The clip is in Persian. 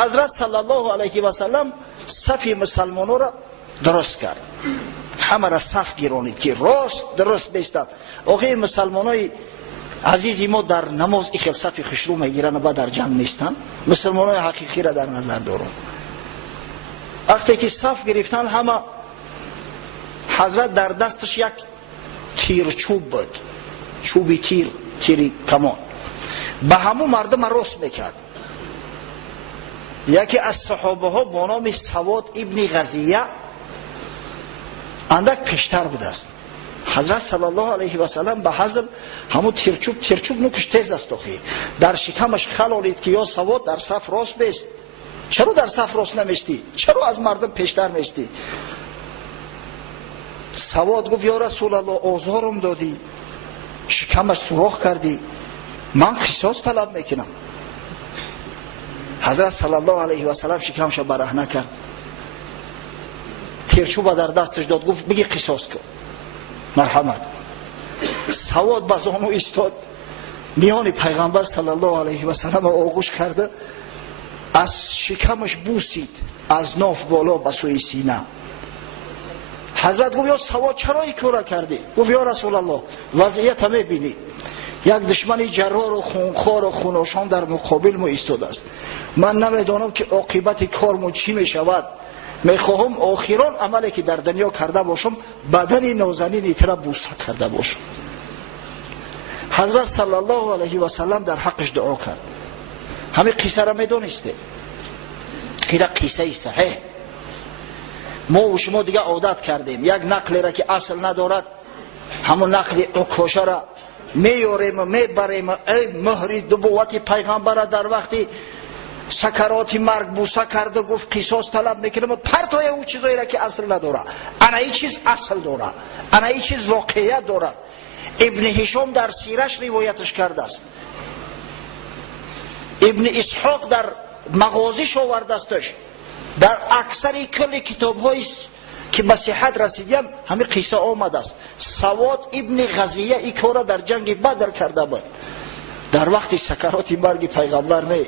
حضرت صلی الله علیه و سلم صف مسلمانان را درست کرد، همه را صف گیرانید که راست درست بیستند. آخه مسلمانای عزیزی ما در نماز این صف خشرو میگیرن و بعد در جنگ نیستن. مسلمانای حقیقی را در نظر دارم. وقتی که صف گرفتن همه، حضرت در دستش یک تیر چوب بود، چوبی تیری کمان، به همون مردم راست میکرد. یکی از صحابه ها با نام سواد ابن غزیه اندک پیشتر بوده است. حضرت صلی الله علیه و سلم به حزم همون تیرچوب نوکش تیز است، در شکمش خلالید که یا سواد در صف راست بیست، چرا در صف راست نمیستی؟ چرا از مردم پیشتر میستی؟ سواد گفت یا رسول الله آزارم دادی، شکمش سوراخ کردی، من قصاص طلب میکنم. حضرت صلی الله علیه و سلم شکمش برهنه کرد، تیرچوب در دستش داد، گفت بگی قصاص کن، مرحمت. سواد به زانو ایستاد، میان پیغمبر صلی الله علیه و سلم آغوش کرده، از شکمش بوسید از ناف بالا به سوی سینه. حضرت گفت یا سواد چرا این کارا کردی؟ گفت یا رسول الله وضعیت میبینی، یک دشمن جرار و خونخوار و خوناشان در مقابل ما ایستاده است. من نمیدانم که عاقبت کارم چی میشود. میخواهم آخران عملی که در دنیا کرده باشم بدن نازنین ایتره بوسه کرده باشم. حضرت صلی الله علیه و سلم در حقش دعا کرد. همه قصه را میدونسته، این قصه صحیح. ما و شما دیگه عادت کردیم یک نقلی را که اصل ندارد، همون نقل عکاشه را میاریم و میبریم. ای مهری نبوت پیغمبر در وقتی سکرات مرگ بوسه کرده گفت قصاص طلب میکنم، پرتای او چیزایی را که اصل نداره. انا این چیز اصل داره، انا این چیز واقعیت دارد. ابن هشام در سیرش روایتش کرده است، ابن اسحاق در مغازیش آورده استش. در اکثر کل کتاب های که به صحت رسیدیم همه قصه آمده است. سواد ابن غزیه این کار در جنگ بدر کرده بود، در وقت سکرات مرگ پیغمبر نه.